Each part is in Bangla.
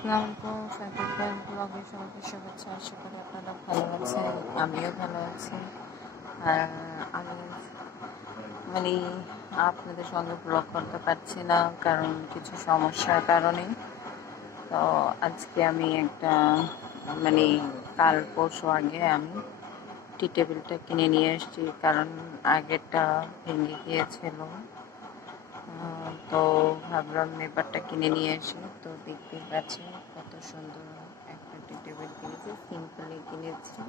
আসসালামু আলাইকুম, সাকিব ভাই ব্লগে সবাইকে শুভেচ্ছা। আশা করি আপনারা ভালো আছেন, আমিও ভালো আছি। আর আমি মানে আপনাদের সঙ্গে ব্লগ করতে পারছি না, কারণ কিছু সমস্যার কারণে। তো আজকে আমি একটা মানে কাল পরশু আগে আমি টি টেবিলটা কিনে নিয়ে এসেছি, কারণ আগেরটা ভেঙে গিয়েছিল। তো ভাবলাম এবারটা কিনে নিয়ে আসি। তো দেখতে পাচ্ছি কত সুন্দর একটা টি টেবিল কিনেছি, সিম্পলি কিনেছি।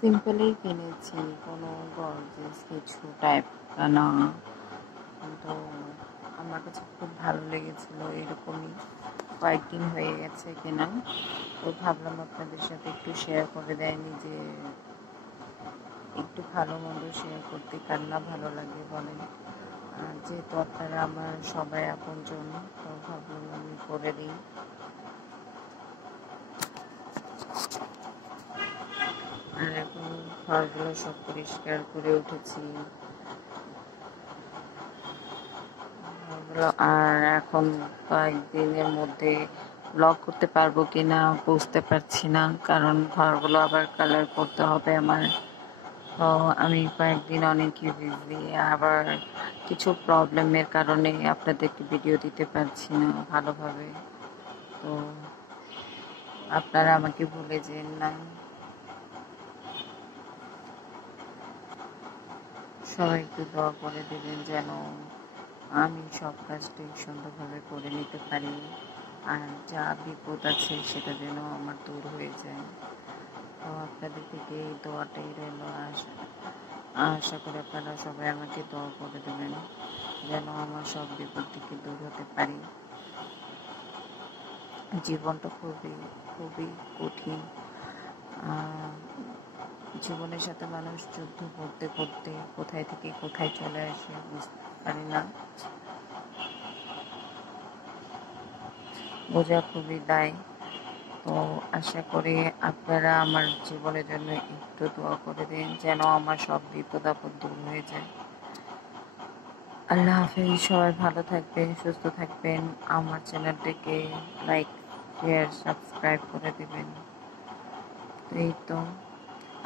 সিম্পলি কিনেছি, কোনো গর্জিয়াস কিছু টাইপ না। কিন্তু আমার কাছে খুব ভালো লেগেছিল, এরকমই কয়েকদিন হয়ে গেছে কেনা। তো ভাবলাম আপনাদের সাথে একটু শেয়ার করে দেয়নি যে একটু ভালো মন্দ শেয়ার করতে কার না ভালো লাগে বলেন। যেহেতু আপনারা আমার সবাই আপনজন, তো ভাবলাম আমি করে দিই। আর এখন ঘরগুলো সব পরিষ্কার করে উঠেছি, আর এখন কয়েকদিনের মধ্যে ব্লগ করতে পারবো কিনা বুঝতে পারছি না, কারণ ঘরগুলো আবার কালার করতে হবে আমার। তো আমি কয়েকদিন অনেকই বিজি, আবার কিছু প্রবলেমের কারণে আপনাদেরকে ভিডিও দিতে পারছি না ভালোভাবে। তো আপনারা আমাকে ভুলে যেন না, সবাই একটু দোয়া করে দেবেন যেন আমি সব কাজটাই সুন্দরভাবে করে নিতে পারি, আর যা বিপদ আছে সেটা যেন আমার দূর হয়ে যায়। তো আপনাদের থেকে এই দোয়াটাই রইল। আশা করি আপনারা সবাই আমাকে দোয়া করে দেবেন যেন আমার সব বিপদ থেকে দূর হতে পারি। জীবনটা খুবই খুবই কঠিন। জীবনের সাথে মানুষ যুদ্ধ করতে করতে কোথায় থেকে কোথায় চলে আসে বুঝতে পারি না, বোঝা খুবই দায়। তো আশা করি আপনারা আমার জীবনের জন্য একটু দোয়া করে দিন যেন আমার সব বিপদ আপদ দূর হয়ে যায়। আল্লাহ হাফেজ, সবাই ভালো থাকবেন, সুস্থ থাকবেন। আমার চ্যানেলটিকে লাইক, শেয়ার, সাবস্ক্রাইব করে দেবেন। তো এই তো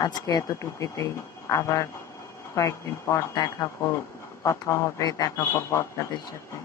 আজকে এতটুকুতেই, আবার কয়েকদিন পর কথা হবে, দেখা করবো আপনাদের সাথে।